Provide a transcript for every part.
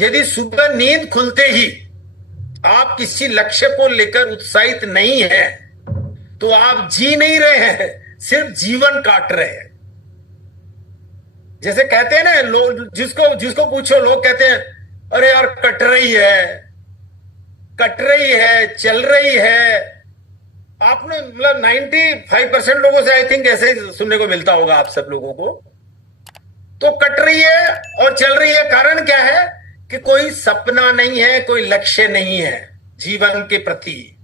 यदि सुबह नींद खुलते ही आप किसी लक्ष्य को लेकर उत्साहित नहीं है तो आप जी नहीं रहे हैं, सिर्फ जीवन काट रहे हैं। जैसे कहते हैं ना, लोग जिसको जिसको पूछो लोग कहते हैं अरे यार कट रही है, कट रही है, चल रही है। आपने मतलब 95% लोगों से आई थिंक ऐसे ही सुनने को मिलता होगा आप सब लोगों को। तो कट रही है और चल रही है, कारण क्या है कि कोई सपना नहीं है, कोई लक्ष्य नहीं है जीवन के प्रति।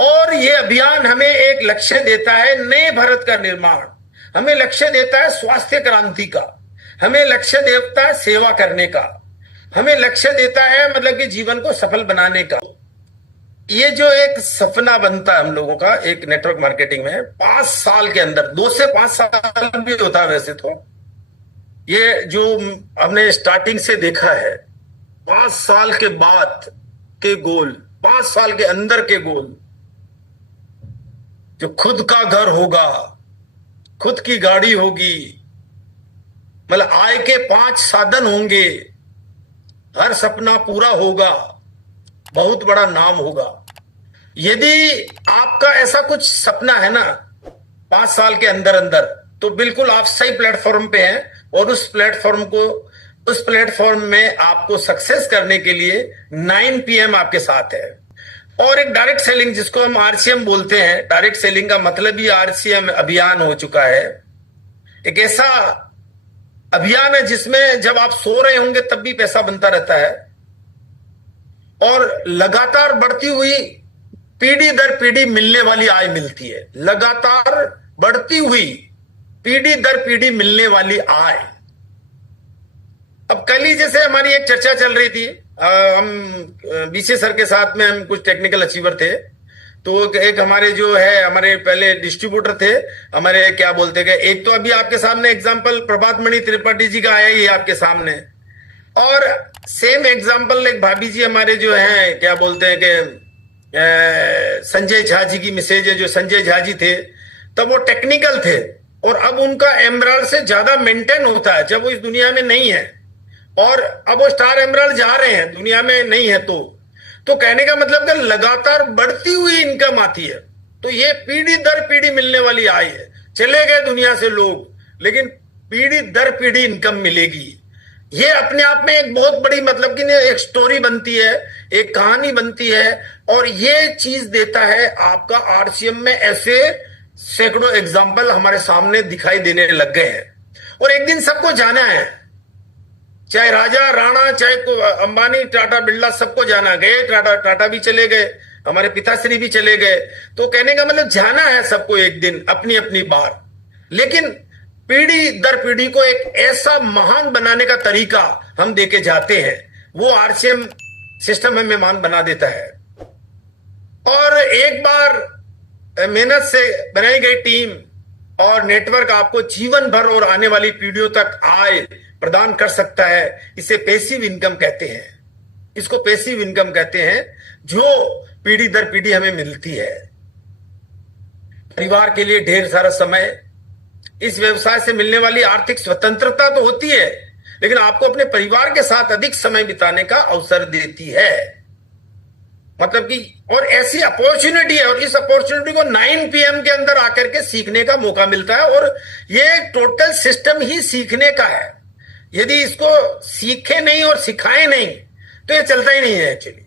और ये अभियान हमें एक लक्ष्य देता है, नए भारत का निर्माण। हमें लक्ष्य देता है स्वास्थ्य क्रांति का, हमें लक्ष्य देता है सेवा करने का, हमें लक्ष्य देता है मतलब कि जीवन को सफल बनाने का। ये जो एक सपना बनता है हम लोगों का एक नेटवर्क मार्केटिंग में 5 साल के अंदर, 2 से 5 साल भी होता है वैसे तो, ये जो हमने स्टार्टिंग से देखा है 5 साल के बाद के गोल, 5 साल के अंदर के गोल, जो खुद का घर होगा, खुद की गाड़ी होगी, मतलब आय के 5 साधन होंगे, हर सपना पूरा होगा, बहुत बड़ा नाम होगा। यदि आपका ऐसा कुछ सपना है ना 5 साल के अंदर अंदर, तो बिल्कुल आप सही प्लेटफॉर्म पे हैं। और उस प्लेटफॉर्म में आपको सक्सेस करने के लिए 9 PM आपके साथ है। और एक डायरेक्ट सेलिंग जिसको हम RCM बोलते हैं, डायरेक्ट सेलिंग का मतलब ही RCM अभियान हो चुका है। एक ऐसा अभियान है जिसमें जब आप सो रहे होंगे तब भी पैसा बनता रहता है और लगातार बढ़ती हुई पीढ़ी दर पीढ़ी मिलने वाली आय मिलती है। लगातार बढ़ती हुई पीढ़ी दर पीढ़ी मिलने वाली आय। अब कल ही जैसे हमारी एक चर्चा चल रही थी, हम BC सर के साथ में हम कुछ टेक्निकल अचीवर थे, तो एक हमारे जो है हमारे पहले डिस्ट्रीब्यूटर थे हमारे, क्या बोलते गए, एक तो अभी आपके सामने एग्जांपल प्रभात मणि त्रिपाठी जी का आया ही आपके सामने, और सेम एग्जांपल एक भाभी जी हमारे जो हैं, क्या बोलते हैं कि संजय झा जी की मिसेज है, जो संजय झा जी थे तब वो टेक्निकल थे और अब उनका एमराल्ड से ज्यादा मेंटेन होता है जब वो इस दुनिया में नहीं है, और अब वो स्टार एमराल्ड जा रहे हैं, दुनिया में नहीं है। तो कहने का मतलब कि लगातार बढ़ती हुई इनकम आती है। तो ये पीढ़ी दर पीढ़ी मिलने वाली आय है। चले गए दुनिया से लोग, लेकिन पीढ़ी दर पीढ़ी इनकम मिलेगी। ये अपने आप में एक बहुत बड़ी मतलब कि एक स्टोरी बनती है, एक कहानी बनती है, और ये चीज देता है आपका RCM में। ऐसे सैकड़ों एग्जाम्पल हमारे सामने दिखाई देने लग गए हैं। और एक दिन सबको जाना है, चाहे राजा राणा, चाहे अंबानी, टाटा, बिरला, सबको जाना। गए टाटा भी चले गए, हमारे पिताश्री भी चले गए। तो कहने का मतलब जाना है सबको एक दिन अपनी अपनी बार, लेकिन पीढ़ी दर पीढ़ी को एक ऐसा महान बनाने का तरीका हम देके जाते हैं, वो RCM सिस्टम हमें महान बना देता है। और एक बार मेहनत से बनाई गई टीम और नेटवर्क आपको जीवन भर और आने वाली पीढ़ियों तक आय प्रदान कर सकता है। इसे पैसिव इनकम कहते हैं, इसको पैसिव इनकम कहते हैं, जो पीढ़ी दर पीढ़ी हमें मिलती है। परिवार के लिए ढेर सारा समय, इस व्यवसाय से मिलने वाली आर्थिक स्वतंत्रता तो होती है, लेकिन आपको अपने परिवार के साथ अधिक समय बिताने का अवसर देती है। मतलब कि और ऐसी अपॉर्चुनिटी है, और इस अपॉर्चुनिटी को 9 PM के अंदर आकर के सीखने का मौका मिलता है। और ये टोटल सिस्टम ही सीखने का है। यदि इसको सीखे नहीं और सिखाए नहीं तो ये चलता ही नहीं है एक्चुअली।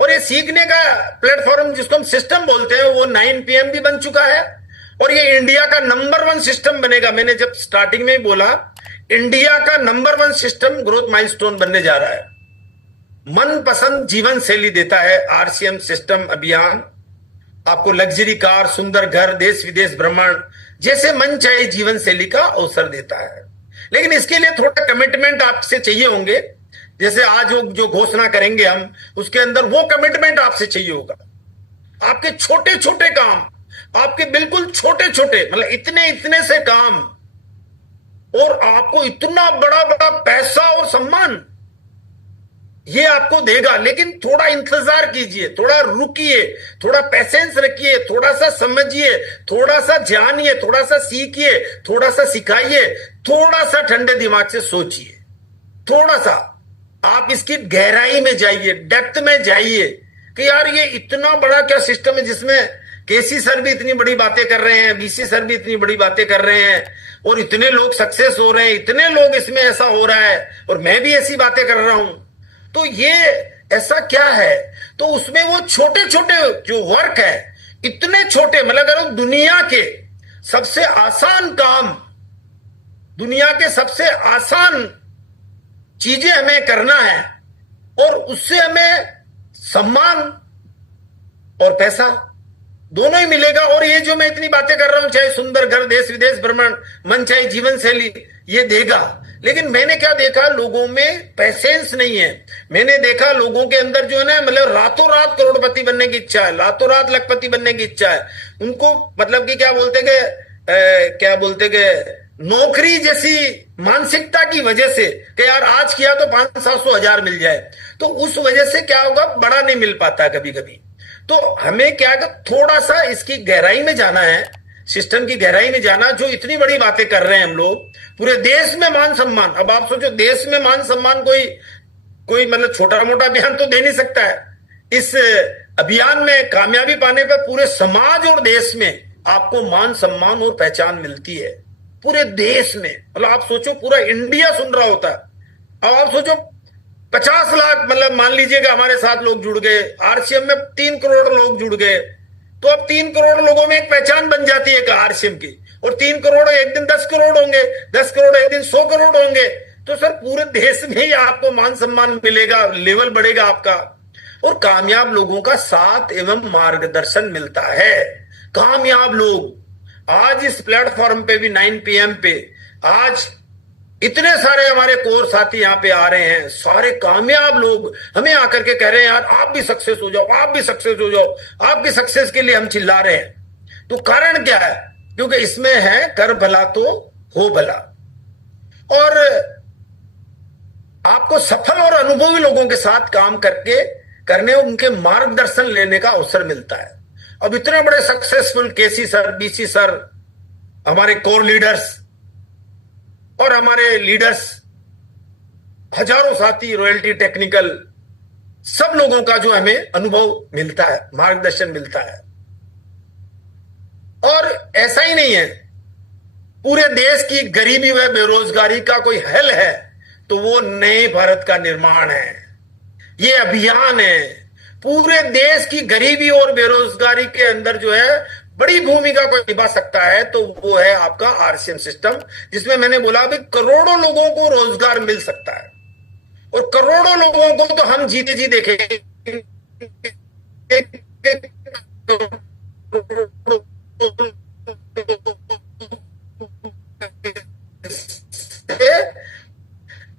और ये सीखने का प्लेटफॉर्म जिसको हम सिस्टम बोलते हैं वो 9 PM भी बन चुका है, और ये इंडिया का नंबर 1 सिस्टम बनेगा। मैंने जब स्टार्टिंग में ही बोला, इंडिया का नंबर 1 सिस्टम ग्रोथ माइलस्टोन बनने जा रहा है। मनपसंद जीवन शैली देता है RCM सिस्टम अभियान। आपको लग्जरी कार, सुंदर घर, देश विदेश भ्रमण जैसे मन चाहे जीवन शैली का अवसर देता है। लेकिन इसके लिए थोड़ा कमिटमेंट आपसे चाहिए होंगे। जैसे आज जो घोषणा करेंगे हम, उसके अंदर वो कमिटमेंट आपसे चाहिए होगा। आपके छोटे छोटे काम, आपके बिल्कुल छोटे छोटे, मतलब इतने इतने से काम, और आपको इतना बड़ा बड़ा पैसा और सम्मान ये आपको देगा। लेकिन थोड़ा इंतजार कीजिए, थोड़ा रुकिए, थोड़ा पेशेंस रखिए, थोड़ा सा समझिए, थोड़ा सा जानिए, थोड़ा सा सीखिए, थोड़ा सा सिखाइए, थोड़ा सा ठंडे दिमाग से सोचिए, थोड़ा सा। आप इसकी गहराई में जाइए, डेप्थ में जाइए कि यार ये इतना बड़ा क्या सिस्टम है जिसमें केसी सर भी इतनी बड़ी बातें कर रहे हैं, बीसी सर भी इतनी बड़ी बातें कर रहे हैं, और इतने लोग सक्सेस हो रहे हैं, इतने लोग इसमें ऐसा हो रहा है, और मैं भी ऐसी बातें कर रहा हूं। तो ये ऐसा क्या है? तो उसमें वो छोटे छोटे जो वर्क है, इतने छोटे, मतलब अगर दुनिया के सबसे आसान काम, दुनिया के सबसे आसान चीजें हमें करना है, और उससे हमें सम्मान और पैसा दोनों ही मिलेगा। और ये जो मैं इतनी बातें कर रहा हूं, चाहे सुंदर घर, देश विदेश भ्रमण, मन चाहे जीवन शैली, ये देगा। लेकिन मैंने क्या देखा, लोगों में पैसेंस नहीं है। मैंने देखा लोगों के अंदर जो है ना, मतलब रातों रात करोड़पति बनने की इच्छा है, रातों रात लखपति बनने की इच्छा है उनको। मतलब कि क्या बोलते कि नौकरी जैसी मानसिकता की वजह से कि यार आज किया तो 500-700 हजार मिल जाए, तो उस वजह से क्या होगा, बड़ा नहीं मिल पाता कभी कभी। तो हमें क्या, थोड़ा सा इसकी गहराई में जाना है, सिस्टम की गहराई में जाना। जो इतनी बड़ी बातें कर रहे हैं हम लोग, पूरे देश में मान सम्मान। अब आप सोचो, देश में मान सम्मान कोई कोई मतलब छोटा मोटा अभियान तो दे नहीं सकता है। इस अभियान में कामयाबी पाने पर पूरे समाज और देश में आपको मान सम्मान और पहचान मिलती है, पूरे देश में। मतलब आप सोचो, पूरा इंडिया सुन रहा होता है। अब आप सोचो 50 लाख, मतलब मान लीजिएगा हमारे साथ लोग जुड़ गए, आरसीएम में 3 करोड़ लोग जुड़ गए, तो अब 3 करोड़ लोगों में एक पहचान बन जाती है आरसीएम की। और 3 करोड़ एक दिन 10 करोड़ होंगे, 10 करोड़ एक दिन 100 करोड़ होंगे, तो सर पूरे देश में ही आपको मान सम्मान मिलेगा, लेवल बढ़ेगा आपका। और कामयाब लोगों का साथ एवं मार्गदर्शन मिलता है। कामयाब लोग आज इस प्लेटफॉर्म पे भी 9 PM पे आज इतने सारे हमारे कोर साथी यहाँ पे आ रहे हैं, सारे कामयाब लोग हमें आकर के कह रहे हैं यार आप भी सक्सेस हो जाओ, आप भी सक्सेस हो जाओ, आपकी सक्सेस के लिए हम चिल्ला रहे हैं। तो कारण क्या है? क्योंकि इसमें है कर भला तो हो भला, और आपको सफल और अनुभवी लोगों के साथ काम करने उनके मार्गदर्शन लेने का अवसर मिलता है। अब इतने बड़े सक्सेसफुल केसी सर, बीसी सर, हमारे कोर लीडर्स और हमारे लीडर्स, हजारों साथी, रॉयल्टी टेक्निकल, सब लोगों का जो हमें अनुभव मिलता है, मार्गदर्शन मिलता है। और ऐसा ही नहीं है, पूरे देश की गरीबी व बेरोजगारी का कोई हल है तो वो नए भारत का निर्माण है। ये अभियान है। पूरे देश की गरीबी और बेरोजगारी के अंदर जो है बड़ी भूमिका कोई निभा सकता है तो वो है आपका आरसीएम सिस्टम, जिसमें मैंने बोला भी करोड़ों लोगों को रोजगार मिल सकता है। और करोड़ों लोगों को तो हम जीते जी देखेंगे,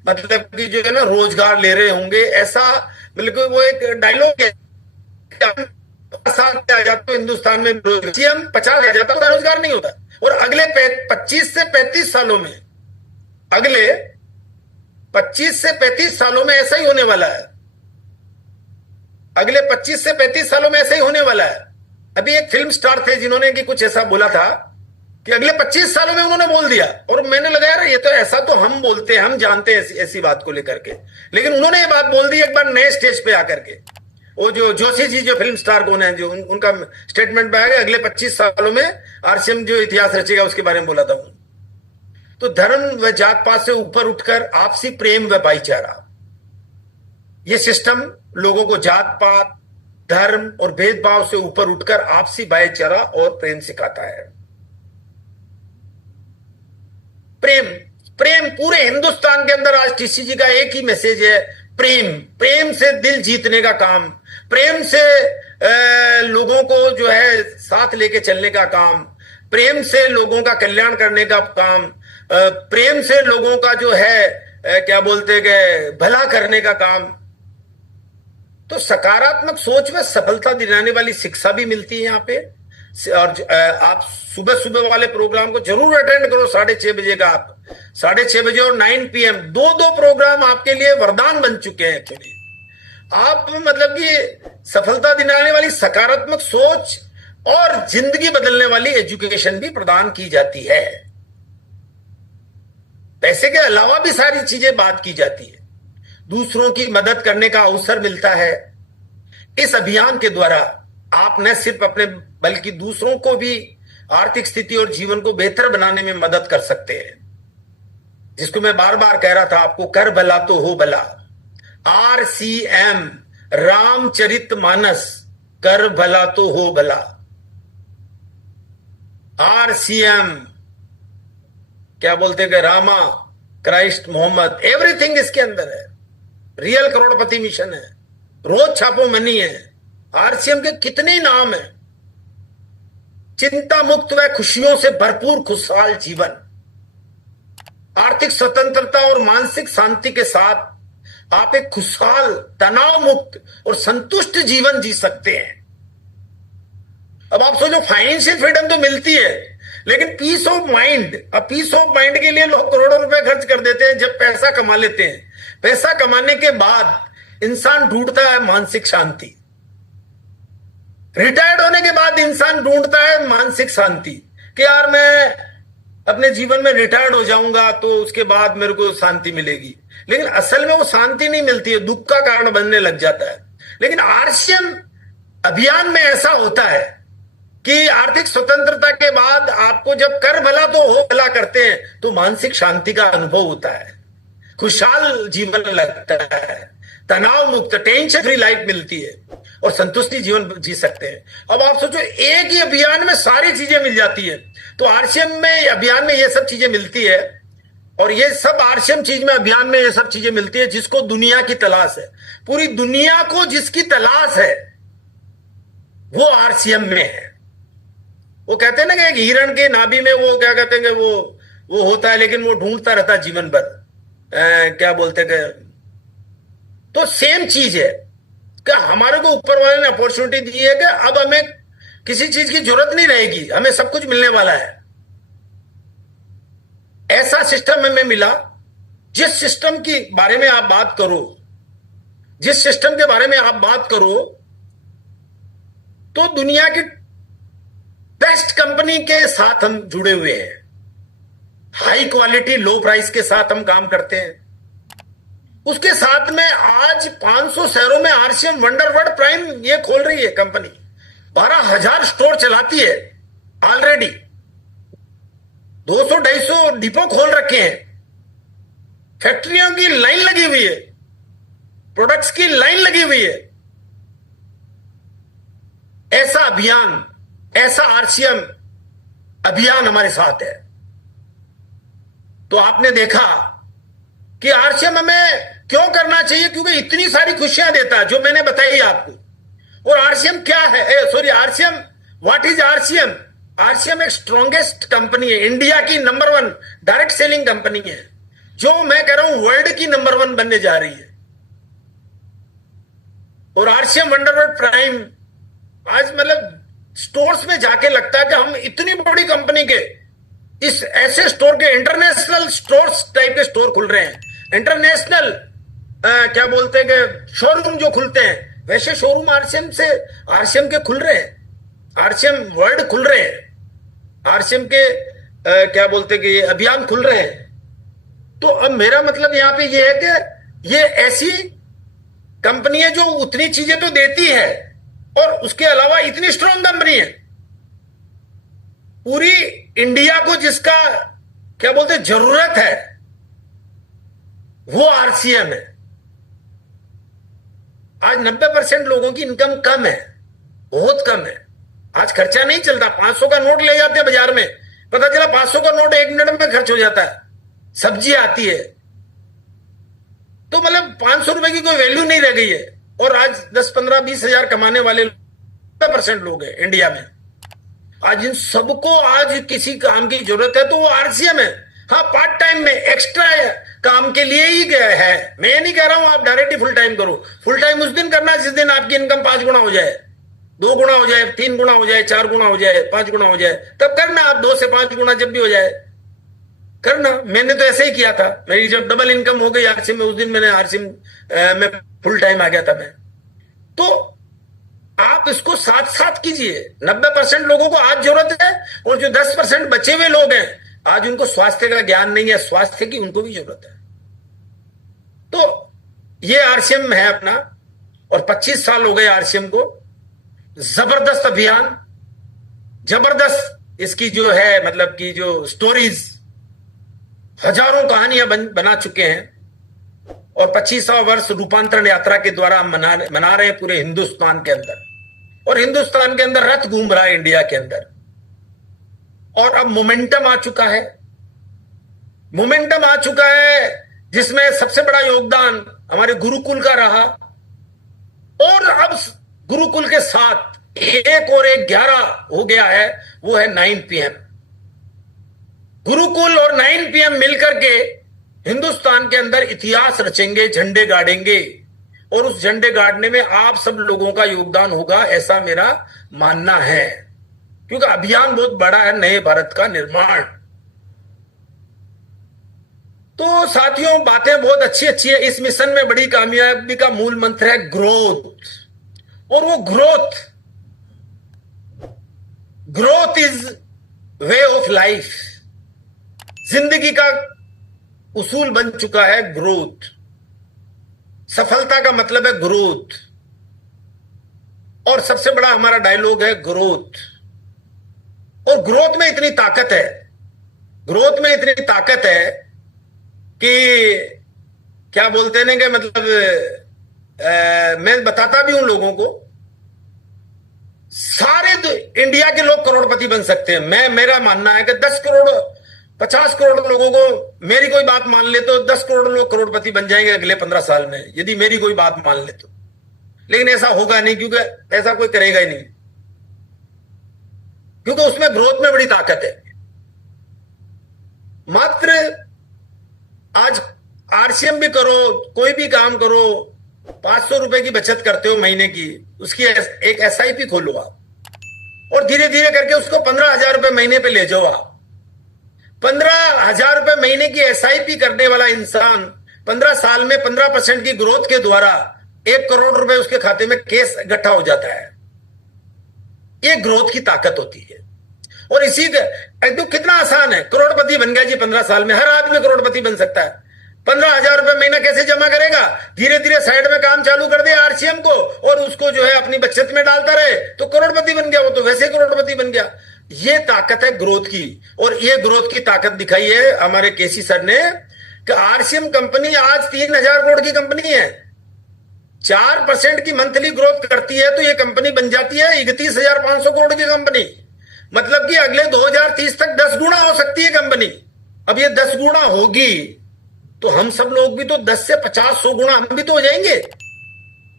मतलब कि जो है ना रोजगार ले रहे होंगे। ऐसा बिल्कुल वो एक डायलॉग है, साथ आ जाता तो हिंदुस्तान में 50 आ जाता तो रोजगार नहीं होता। और अगले 25 से 35 सालों में, अगले 25 से 35 सालों में ऐसा ही होने वाला है। अगले 25 से 35 सालों में ऐसा ही होने वाला है। अभी एक फिल्म स्टार थे जिन्होंने कि कुछ ऐसा बोला था कि अगले 25 सालों में उन्होंने बोल दिया, और मैंने लगा यार ये तो ऐसा तो हम बोलते हैं, हम जानते हैं ऐसी बात को लेकर के, लेकिन उन्होंने ये बात बोल दी एक बार नए स्टेज पे आकर के। वो जो जोशी जी जो फिल्म स्टार कौन है, जो उनका स्टेटमेंट में आया अगले 25 सालों में आरसीएम जो इतिहास रचेगा उसके बारे में बोला था। तो धर्म व जात पात से ऊपर उठकर आपसी प्रेम व भाईचारा, ये सिस्टम लोगों को जात पात, धर्म और भेदभाव से ऊपर उठकर आपसी भाईचारा और प्रेम सिखाता है। प्रेम, प्रेम पूरे हिंदुस्तान के अंदर आज टीसीजी का एक ही मैसेज है, प्रेम। प्रेम से दिल जीतने का काम, प्रेम से लोगों को जो है साथ लेके चलने का काम, प्रेम से लोगों का कल्याण करने का काम, प्रेम से लोगों का जो है क्या बोलते हैं भला करने का काम। तो सकारात्मक सोच में सफलता दिलाने वाली शिक्षा भी मिलती है यहाँ पे। और आप सुबह सुबह वाले प्रोग्राम को जरूर अटेंड करो, 6:30 बजे का। आप 6:30 बजे और 9 PM दो प्रोग्राम आपके लिए वरदान बन चुके हैं एक्चुअली। आप मतलब कि सफलता दिलाने वाली सकारात्मक सोच और जिंदगी बदलने वाली एजुकेशन भी प्रदान की जाती है। पैसे के अलावा भी सारी चीजें बात की जाती है। दूसरों की मदद करने का अवसर मिलता है। इस अभियान के द्वारा आप न सिर्फ अपने बल्कि दूसरों को भी आर्थिक स्थिति और जीवन को बेहतर बनाने में मदद कर सकते हैं। जिसको मैं बार बार कह रहा था आपको, कर भला तो हो भला। RCM, रामचरितमानस, कर भला तो हो भला। RCM क्या बोलते हैं, रामा, क्राइस्ट, मोहम्मद, एवरीथिंग इसके अंदर है। रियल करोड़पति मिशन है, रोज छापो मनी है। RCM के कितने नाम है। चिंता मुक्त व खुशियों से भरपूर खुशहाल जीवन, आर्थिक स्वतंत्रता और मानसिक शांति के साथ आप एक खुशहाल, तनाव मुक्त और संतुष्ट जीवन जी सकते हैं। अब आप सोचो, फाइनेंशियल फ्रीडम तो मिलती है, लेकिन पीस ऑफ माइंड, अब पीस ऑफ माइंड के लिए लोग करोड़ों रुपए खर्च कर देते हैं जब पैसा कमा लेते हैं। पैसा कमाने के बाद इंसान ढूंढता है मानसिक शांति। रिटायर्ड होने के बाद इंसान ढूंढता है मानसिक शांति कि यार मैं अपने जीवन में रिटायर्ड हो जाऊंगा तो उसके बाद मेरे को शांति मिलेगी। लेकिन असल में वो शांति नहीं मिलती है, दुख का कारण बनने लग जाता है। लेकिन RCM अभियान में ऐसा होता है कि आर्थिक स्वतंत्रता के बाद आपको जब कर भला तो हो भला करते हैं तो मानसिक शांति का अनुभव होता है, खुशहाल जीवन लगता है, तनाव मुक्त, टेंशन फ्री लाइफ मिलती है और संतुष्टि जीवन जी सकते हैं। अब आप सोचो, एक ही अभियान में सारी चीजें मिल जाती है। तो RCM में, अभियान में ये सब चीजें मिलती है और ये सब RCM चीज में, अभियान में ये सब चीजें मिलती है जिसको दुनिया की तलाश है। पूरी दुनिया को जिसकी तलाश है वो RCM में है। वो कहते हैं ना कि एक हिरण के नाभि में वो क्या कहते हैं कि वो होता है, लेकिन वो ढूंढता रहता है जीवन भर। क्या बोलते हैं, तो सेम चीज है कि हमारे को ऊपर वाले ने अपॉर्चुनिटी दी है कि अब हमें किसी चीज की जरूरत नहीं रहेगी, हमें सब कुछ मिलने वाला है। ऐसा सिस्टम हमें मिला, जिस सिस्टम के बारे में आप बात करो, जिस सिस्टम के बारे में आप बात करो, तो दुनिया की बेस्ट कंपनी के साथ हम जुड़े हुए हैं। हाई क्वालिटी लो प्राइस के साथ हम काम करते हैं। उसके साथ में आज 500 शहरों में RCM वंडरवर्ल्ड प्राइम ये खोल रही है कंपनी। 12,000 स्टोर चलाती है ऑलरेडी। 200-250 डिपो खोल रखे हैं। फैक्ट्रियों की लाइन लगी हुई है, प्रोडक्ट्स की लाइन लगी हुई है। ऐसा अभियान, ऐसा RCM अभियान हमारे साथ है। तो आपने देखा कि RCM हमें क्यों करना चाहिए, क्योंकि इतनी सारी खुशियां देता है जो मैंने बताई आपको। और RCM क्या है, sorry RCM, what is RCM? RCM एक स्ट्रॉन्गेस्ट कंपनी है, इंडिया की नंबर 1 डायरेक्ट सेलिंग कंपनी है, जो मैं कह रहा हूं वर्ल्ड की नंबर 1 बनने जा रही है। और RCM वंडरवर्ल्ड प्राइम आज मतलब स्टोर्स में जाके लगता है कि हम इतनी बड़ी कंपनी के इस ऐसे स्टोर के, इंटरनेशनल स्टोर्स टाइप के स्टोर खुल रहे हैं। इंटरनेशनल क्या बोलते हैं कि शोरूम जो खुलते हैं, वैसे शोरूम RCM के खुल रहे हैं। RCM वर्ल्ड खुल रहे हैं। RCM के क्या बोलते हैं कि ये अभियान खुल रहे हैं। तो अब मेरा मतलब यहां पे ये है कि ये ऐसी कंपनी है जो उतनी चीजें तो देती है और उसके अलावा इतनी स्ट्रांग कंपनी है। पूरी इंडिया को जिसका क्या बोलते हैं जरूरत है वो RCM है। आज 90% लोगों की इनकम कम है, बहुत कम है। आज खर्चा नहीं चलता। 500 का नोट ले जाते हैं बाजार में, पता चला 500 का नोट 1 मिनट में खर्च हो जाता है। सब्जी आती है तो मतलब 500 रुपए की कोई वैल्यू नहीं रह गई है। और आज 10-15-20 हजार कमाने वाले 90% लोग हैं इंडिया में। आज इन सबको आज किसी काम की जरूरत है तो वो RCM है। हाँ, पार्ट टाइम में एक्स्ट्रा काम के लिए ही गया है। मैं ये नहीं कह रहा हूं आप डायरेक्ट ही फुल टाइम करो। फुल टाइम उस दिन करना जिस दिन आपकी इनकम 5 गुना हो जाए, 2 गुना हो जाए, 3 गुना हो जाए, 4 गुना हो जाए, 5 गुना हो जाए, तब करना। आप 2 से 5 गुना जब भी हो जाए करना। मैंने तो ऐसे ही किया था। मेरी जब डबल इनकम हो गई RCM में, उस दिन मैंने RCM में फुल टाइम आ गया था मैं। तो आप इसको साथ साथ कीजिए। 90% लोगों को आज जरूरत है और जो 10% बचे हुए लोग हैं आज उनको स्वास्थ्य का ज्ञान नहीं है, स्वास्थ्य की उनको भी जरूरत है। तो ये आरसीएम है अपना, और 25 साल हो गए आरसीएम को। जबरदस्त अभियान, जबरदस्त इसकी जो है मतलब की जो स्टोरीज, हजारों कहानियां बना चुके हैं, और 25वां वर्ष रूपांतरण यात्रा के द्वारा हम मना रहे हैं पूरे हिंदुस्तान के अंदर। और हिंदुस्तान के अंदर रथ घूम रहा है इंडिया के अंदर, और अब मोमेंटम आ चुका है, मोमेंटम आ चुका है, जिसमें सबसे बड़ा योगदान हमारे गुरुकुल का रहा। और अब गुरुकुल के साथ एक और एक 11 हो गया है, वो है 9 PM। गुरुकुल और 9 PM मिलकर के हिंदुस्तान के अंदर इतिहास रचेंगे, झंडे गाड़ेंगे, और उस झंडे गाड़ने में आप सब लोगों का योगदान होगा, ऐसा मेरा मानना है। क्योंकि अभियान बहुत बड़ा है, नए भारत का निर्माण। तो साथियों, बातें बहुत अच्छी अच्छी है। इस मिशन में बड़ी कामयाबी का मूल मंत्र है ग्रोथ, और वो growth is way of life, जिंदगी का उसूल बन चुका है ग्रोथ। सफलता का मतलब है ग्रोथ, और सबसे बड़ा हमारा डायलॉग है ग्रोथ। और ग्रोथ में इतनी ताकत है, ग्रोथ में इतनी ताकत है कि क्या बोलते हैं कि मतलब मैं बताता भी हूं लोगों को, सारे इंडिया के लोग करोड़पति बन सकते हैं। मेरा मानना है कि 10 करोड़ 50 करोड़ लोगों को मेरी कोई बात मान ले तो 10 करोड़ लोग करोड़पति बन जाएंगे अगले 15 साल में, यदि मेरी कोई बात मान ले तो। लेकिन ऐसा होगा नहीं, क्योंकि ऐसा कोई करेगा ही नहीं, क्योंकि उसमें ग्रोथ में बड़ी ताकत है। मात्र आज आरसीएम भी करो, कोई भी काम करो, 500 रुपए की बचत करते हो महीने की, उसकी एक एसआईपी खोलो आप, और धीरे धीरे करके उसको 15,000 रुपए महीने पे ले जाओ आप। 15,000 रुपए महीने की एसआईपी करने वाला इंसान 15 साल में 15% की ग्रोथ के द्वारा 1 करोड़ रुपए उसके खाते में कैश इकट्ठा हो जाता है। ये ग्रोथ की ताकत होती है। और इसी तो कितना आसान है, करोड़पति बन गया जी 15 साल में, हर आदमी करोड़पति बन सकता है। 15,000 रुपए महीना कैसे जमा करेगा? धीरे धीरे साइड में काम चालू कर दे आरसीएम को, और उसको जो है अपनी बचत में डालता रहे, तो करोड़पति बन गया। वो तो वैसे करोड़पति बन गया। ये ताकत है ग्रोथ की, और ये ग्रोथ की ताकत दिखाई है हमारे केसी सर ने कि आरसीएम कंपनी आज 3,000 करोड़ की कंपनी है। 4% की मंथली ग्रोथ करती है तो ये कंपनी बन जाती है 31,500 करोड़ की कंपनी। मतलब कि अगले 2030 तक 10 गुना हो सकती है कंपनी। अब ये 10 गुना होगी तो हम सब लोग भी तो 10 से 50-100 गुना हम भी तो हो जाएंगे।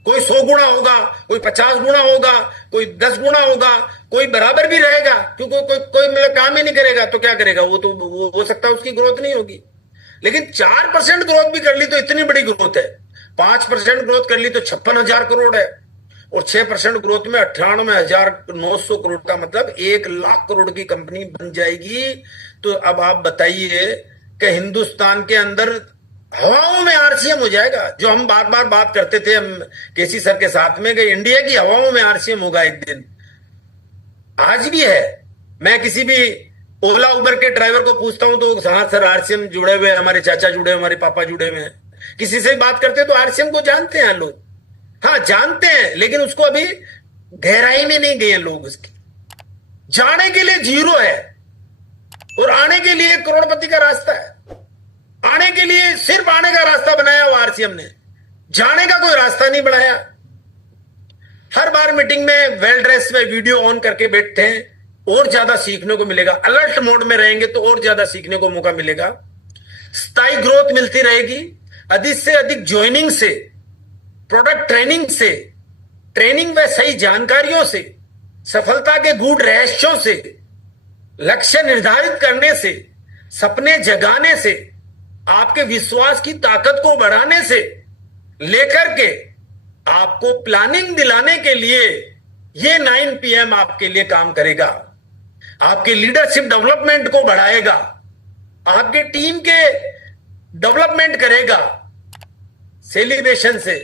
कोई 100 गुना होगा, कोई 50 गुना होगा, कोई 10 गुना होगा, कोई बराबर भी रहेगा, क्योंकि कोई मतलब काम ही नहीं करेगा तो क्या करेगा? वो तो वो हो सकता है उसकी ग्रोथ नहीं होगी। लेकिन 4% ग्रोथ भी कर ली तो इतनी बड़ी ग्रोथ है। 5% ग्रोथ कर ली तो 56,000 करोड़ है, और 6% ग्रोथ में 98,900 करोड़ का मतलब 1,00,000 करोड़ की कंपनी बन जाएगी। तो अब आप बताइए कि हिंदुस्तान के अंदर हवाओं में आरसीएम हो जाएगा। जो हम बार बार बात करते थे हम केसी सर के साथ में कि इंडिया की हवाओं में आरसीएम होगा एक दिन, आज भी है। मैं किसी भी ओला उबर के ड्राइवर को पूछता हूं तो हाँ सर आरसीएम जुड़े हुए, हमारे चाचा जुड़े हुए, हमारे पापा जुड़े हुए हैं। किसी से बात करते तो आरसीएम को जानते हैं लोग, हाँ जानते हैं, लेकिन उसको अभी गहराई में नहीं गए लोग। उसकी जाने के लिए 0 है, और आने के लिए करोड़पति का रास्ता है। आने के लिए सिर्फ आने का रास्ता बनाया वो आरसीएम ने, जाने का कोई रास्ता नहीं बनाया। हर बार मीटिंग में वेल ड्रेस में वीडियो ऑन करके बैठते हैं, और ज्यादा सीखने को मिलेगा। अलर्ट मोड में रहेंगे तो और ज्यादा सीखने को मौका मिलेगा। स्थायी ग्रोथ मिलती रहेगी, अधिक से अधिक ज्वाइनिंग से, प्रोडक्ट ट्रेनिंग से, ट्रेनिंग व सही जानकारियों से, सफलता के गूढ़ रहस्यों से, लक्ष्य निर्धारित करने से, सपने जगाने से, आपके विश्वास की ताकत को बढ़ाने से लेकर के आपको प्लानिंग दिलाने के लिए ये 9 PM आपके लिए काम करेगा। आपके लीडरशिप डेवलपमेंट को बढ़ाएगा, आपके टीम के डेवलपमेंट करेगा सेलिब्रेशन से।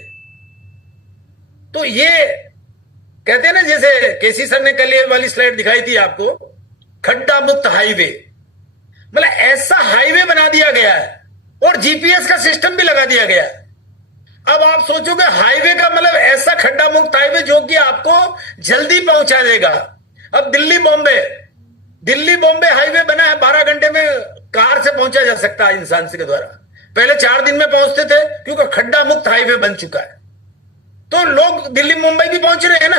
तो ये कहते हैं ना, जैसे केसी सर ने कल ये वाली स्लाइड दिखाई थी आपको, खड्डा मुक्त हाईवे, मतलब ऐसा हाईवे बना दिया गया है, और जीपीएस का सिस्टम भी लगा दिया गया है। अब आप सोचोगे हाईवे का मतलब ऐसा खड्डा मुक्त हाईवे जो कि आपको जल्दी पहुंचा देगा। अब दिल्ली बॉम्बे हाईवे बना है, 12 घंटे में कार से पहुंचा जा सकता है इंसान से के द्वारा। पहले 4 दिन में पहुंचते थे क्योंकि खड्डा मुक्त हाईवे बन चुका है। तो लोग दिल्ली मुंबई भी पहुंच रहे हैं ना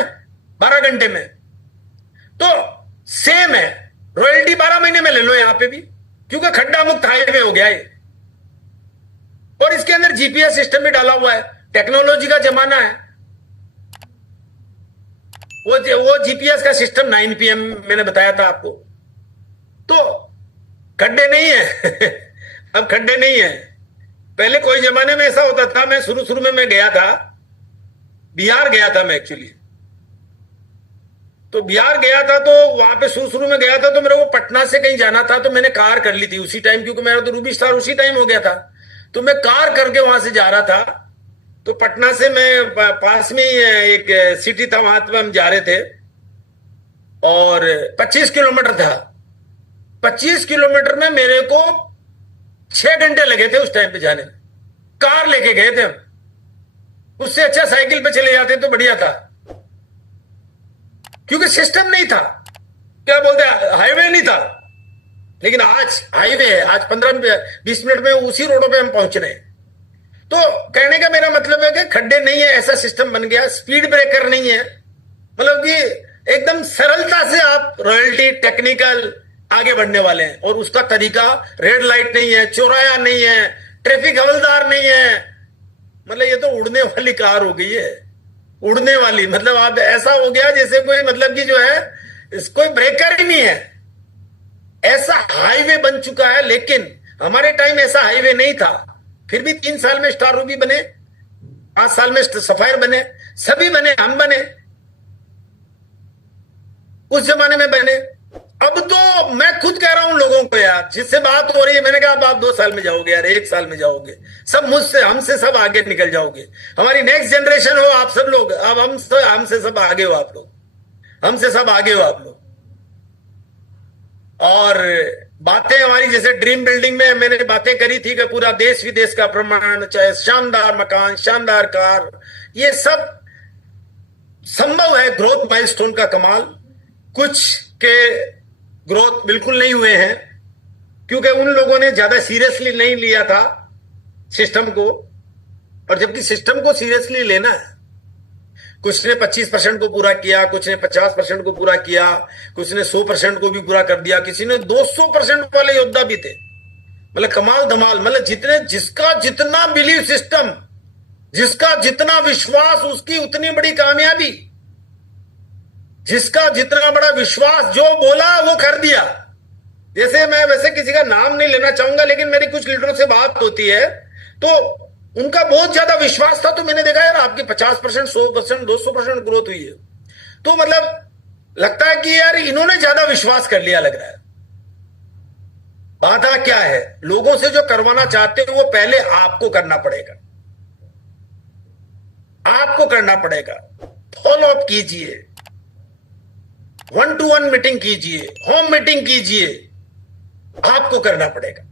12 घंटे में। तो सेम है, रॉयल्टी 12 महीने में ले लो यहां पे भी, क्योंकि खड्डा मुक्त हाईवे हो गया है। और इसके अंदर जीपीएस सिस्टम भी डाला हुआ है, टेक्नोलॉजी का जमाना है। वो जीपीएस का सिस्टम 9 PM मैंने बताया था आपको। तो खड्डे नहीं है अब खड्डे नहीं है। पहले कोई जमाने में ऐसा होता था, मैं शुरू में मैं गया था, बिहार गया था मैं एक्चुअली। तो बिहार गया था, तो वहां पे शुरू में गया था, तो मेरे को पटना से कहीं जाना था, तो मैंने कार कर ली थी उसी टाइम, क्योंकि मेरा तो रूबी स्टार उसी टाइम हो गया था। तो मैं कार करके वहां से जा रहा था। तो पटना से मैं पास में ही एक सिटी था, वहां पे हम जा रहे थे और 25 किलोमीटर था। 25 किलोमीटर में मेरे को 6 घंटे लगे थे उस टाइम पे जाने में। कार लेके गए थे हम, उससे अच्छा साइकिल पे चले जाते तो बढ़िया था, क्योंकि सिस्टम नहीं था, क्या बोलते हैं, हाईवे नहीं था। लेकिन आज हाईवे है, आज 15-20 मिनट में उसी रोडों पे हम पहुंच रहे हैं। तो कहने का मेरा मतलब है कि खड्डे नहीं है, ऐसा सिस्टम बन गया। स्पीड ब्रेकर नहीं है, मतलब कि एकदम सरलता से आप रॉयल्टी टेक्निकल आगे बढ़ने वाले हैं। और उसका तरीका, रेड लाइट नहीं है, चौराया नहीं है, ट्रैफिक हवलदार नहीं है, मतलब ये तो उड़ने वाली कार हो गई है, उड़ने वाली। मतलब आप ऐसा हो गया जैसे कोई, मतलब कि जो है कोई ब्रेकर ही नहीं है, ऐसा हाईवे बन चुका है। लेकिन हमारे टाइम ऐसा हाईवे नहीं था, फिर भी 3 साल में स्टार रूबी बने, 5 साल में सफायर बने, सभी बने, हम बने, उस जमाने में बने। अब तो मैं खुद कह रहा हूं लोगों को, यार जिससे बात हो रही है, मैंने कहा अब आप 2 साल में जाओगे यार, 1 साल में जाओगे, सब मुझसे, हमसे सब आगे निकल जाओगे। हमारी नेक्स्ट जनरेशन हो आप सब लोग, अब हमसे सब आगे हो आप लोग, हमसे सब आगे हो आप लोग। और बातें हमारी, जैसे ड्रीम बिल्डिंग में मैंने बातें करी थी कि पूरा देश विदेश का प्रमाण, चाहे शानदार मकान, शानदार कार, ये सब संभव है। ग्रोथ माइलस्टोन का कमाल, कुछ के ग्रोथ बिल्कुल नहीं हुए हैं, क्योंकि उन लोगों ने ज्यादा सीरियसली नहीं लिया था सिस्टम को। और जबकि सिस्टम को सीरियसली लेना है, कुछ ने 25% को पूरा किया, कुछ ने 50% को पूरा किया, कुछ ने 100% को भी पूरा कर दिया, किसी ने 200% वाले योद्धा भी थे। मतलब कमाल धमाल, मतलब जिसका जितना बिलीव सिस्टम, जिसका जितना विश्वास, उसकी उतनी बड़ी कामयाबी। जिसका जितना बड़ा विश्वास, जो बोला वो कर दिया। जैसे मैं वैसे किसी का नाम नहीं लेना चाहूंगा, लेकिन मेरी कुछ लीडरों से बात होती है, तो उनका बहुत ज्यादा विश्वास था। तो मैंने देखा यार आपकी 50%, 100%, 200% ग्रोथ हुई है, तो मतलब लगता है कि यार इन्होंने ज्यादा विश्वास कर लिया, लग रहा है। बाधा क्या है, लोगों से जो करवाना चाहते हो वो पहले आपको करना पड़ेगा, आपको करना पड़ेगा। फॉलो अप कीजिए, 1-to-1 मीटिंग कीजिए, होम मीटिंग कीजिए, आपको करना पड़ेगा।